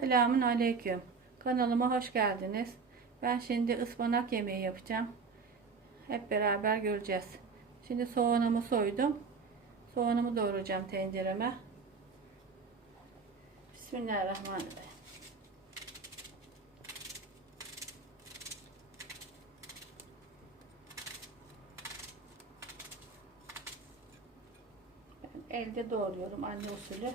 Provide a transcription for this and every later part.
Selamun Aleyküm. Kanalıma hoş geldiniz. Ben şimdi ıspanak yemeği yapacağım. Hep beraber göreceğiz. Şimdi soğanımı soydum. Soğanımı doğrayacağım tencereme. Bismillahirrahmanirrahim. Elde doğruyorum anne usulü.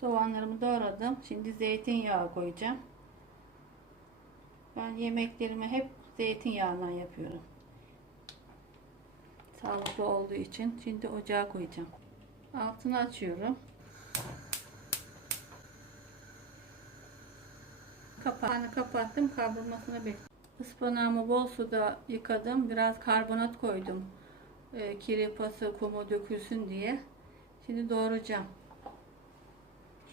Soğanlarımı doğradım. Şimdi zeytinyağı koyacağım. Ben yemeklerimi hep zeytinyağından yapıyorum. Sağlıklı olduğu için. Şimdi ocağa koyacağım. Altını açıyorum. Kapağını kapattım. Kavrulmasını bekliyorum. Ispanağımı bol suda yıkadım. Biraz karbonat koydum. E, kiripası, kumu dökülsün diye. Şimdi doğrayacağım.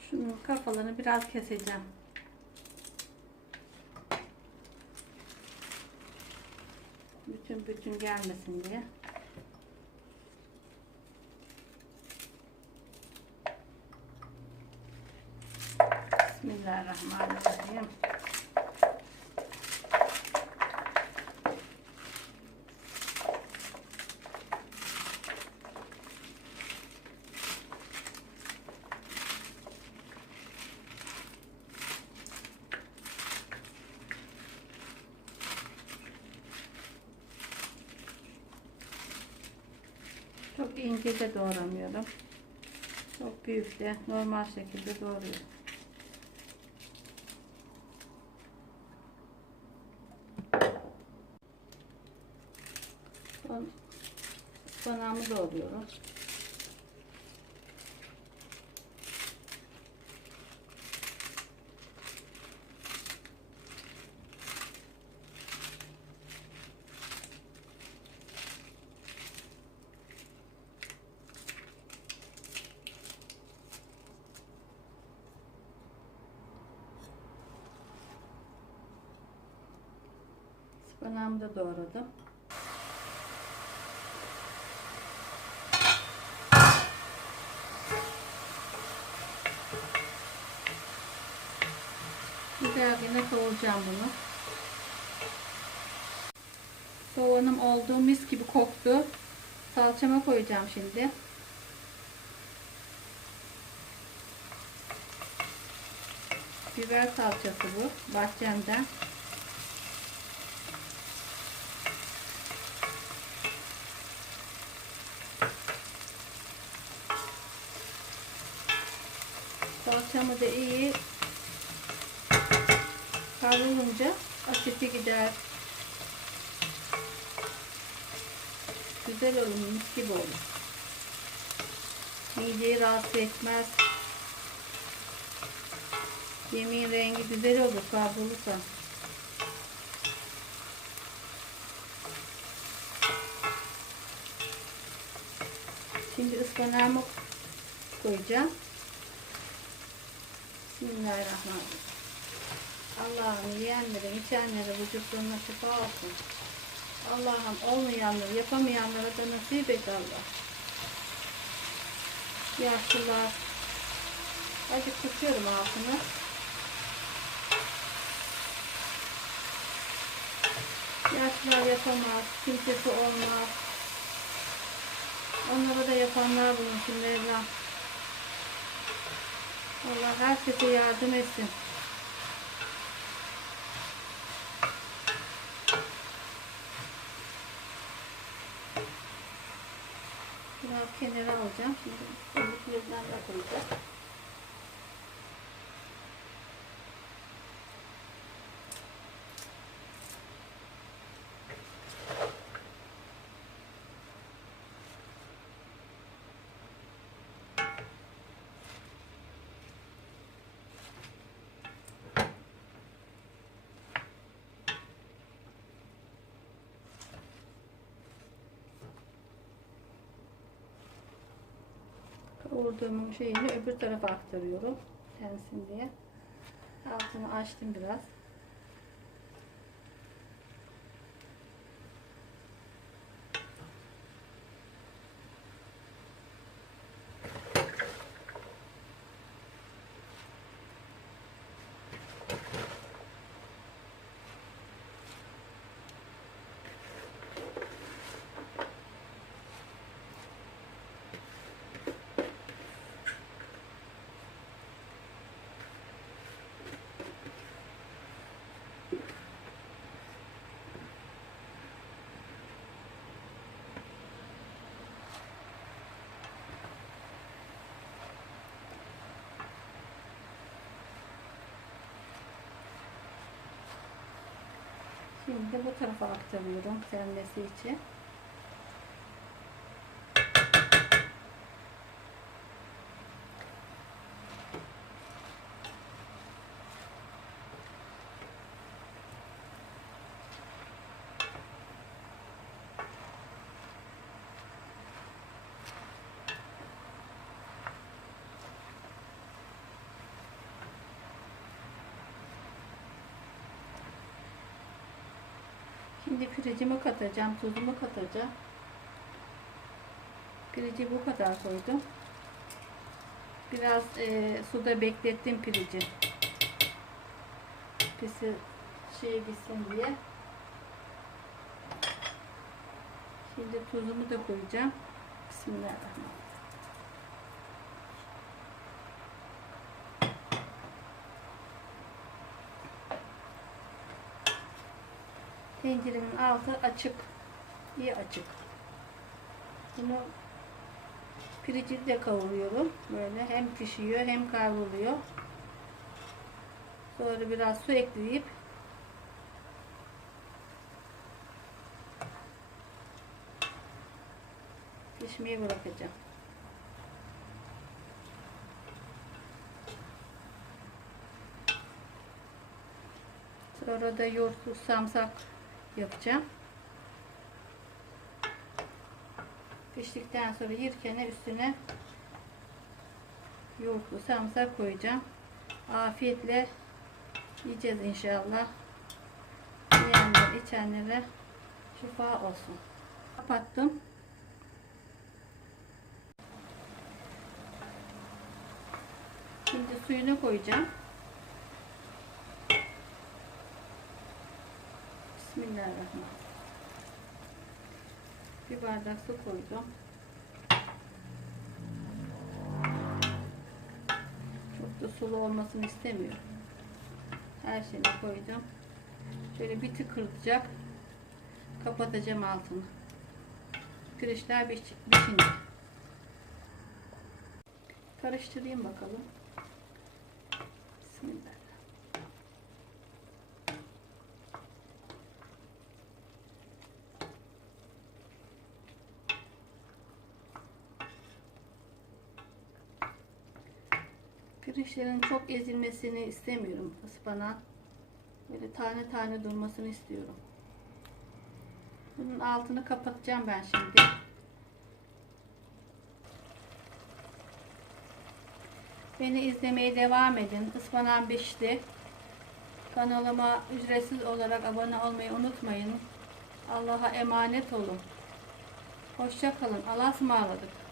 Şunun kafalarını biraz keseceğim. Bütün bütün gelmesin diye. Bismillahirrahmanirrahim. Çok ince de doğramıyorum. Çok büyük de normal şekilde doğruyorum. Son ıspanağımı doğruyorum. Ispanağımı da doğradım. Güzelce kavuracağım bunu. Soğanım oldu. Mis gibi koktu. Salçama koyacağım şimdi. Biber salçası bu. Bahçemden. Salçamı da iyi kavrulunca asiti gider. Güzel olur, mis gibi olur. Mideyi rahatsız etmez. Yemeğin rengi güzel olur kavrulursa. Şimdi ıspanağımı koyacağım. Bismillahirrahmanirrahim. Allah'ım yiyenlere, içenlere vücutlarına şifa olsun. Allah'ım olmayanları, yapamayanlara da nasip et Allah. Yaşlılar. Acık tutuyorum altını. Yaşlılar yapamaz, kimsesi olmaz. Onlara da yapanlar bulunsun Mevlam. Allah herkese yardım etsin. Biraz kenara alacağım. Şimdi öbür yerden de Kavurduğum şeyini öbür tarafa aktarıyorum. Tensin diye. Altını açtım biraz. Şimdi bu tarafa aktarıyorum sermesi için. Şimdi pirincimi katacağım, tuzumu katacağım. Pirinci bu kadar koydum. Biraz e, suda beklettim pirinci. Pisi şeye gitsin diye. Şimdi tuzumu da koyacağım. Bismillahirrahmanirrahim. Tenceremin altı açık. İyi açık. Bunu pirinci de kavuruyorum. Böyle hem pişiyor hem kavruluyor. Sonra biraz su ekleyip pişmeye bırakacağım. Sonra da yoğurtlu samsak yapacağım. Piştikten sonra yerken üstüne yoğurtlu sarımsak koyacağım. Afiyetle yiyeceğiz inşallah. Yiyenler, içenlere şifa olsun. Kapattım. Şimdi suyunu koyacağım. Bismillahirrahmanirrahim. Bir bardak su koydum. Çok da sulu olmasını istemiyorum. Her şeyini koydum. Şöyle bir tıkırtacak. Kapatacağım altını. Pirinçler piş- pişince. Karıştırayım bakalım. Pirinçlerin çok ezilmesini istemiyorum ıspanak. Böyle tane tane durmasını istiyorum. Bunun altını kapatacağım ben şimdi. Beni izlemeye devam edin. Ispanağım pişti. Kanalıma ücretsiz olarak abone olmayı unutmayın. Allah'a emanet olun. Hoşça kalın. Allah'a ısmarladık.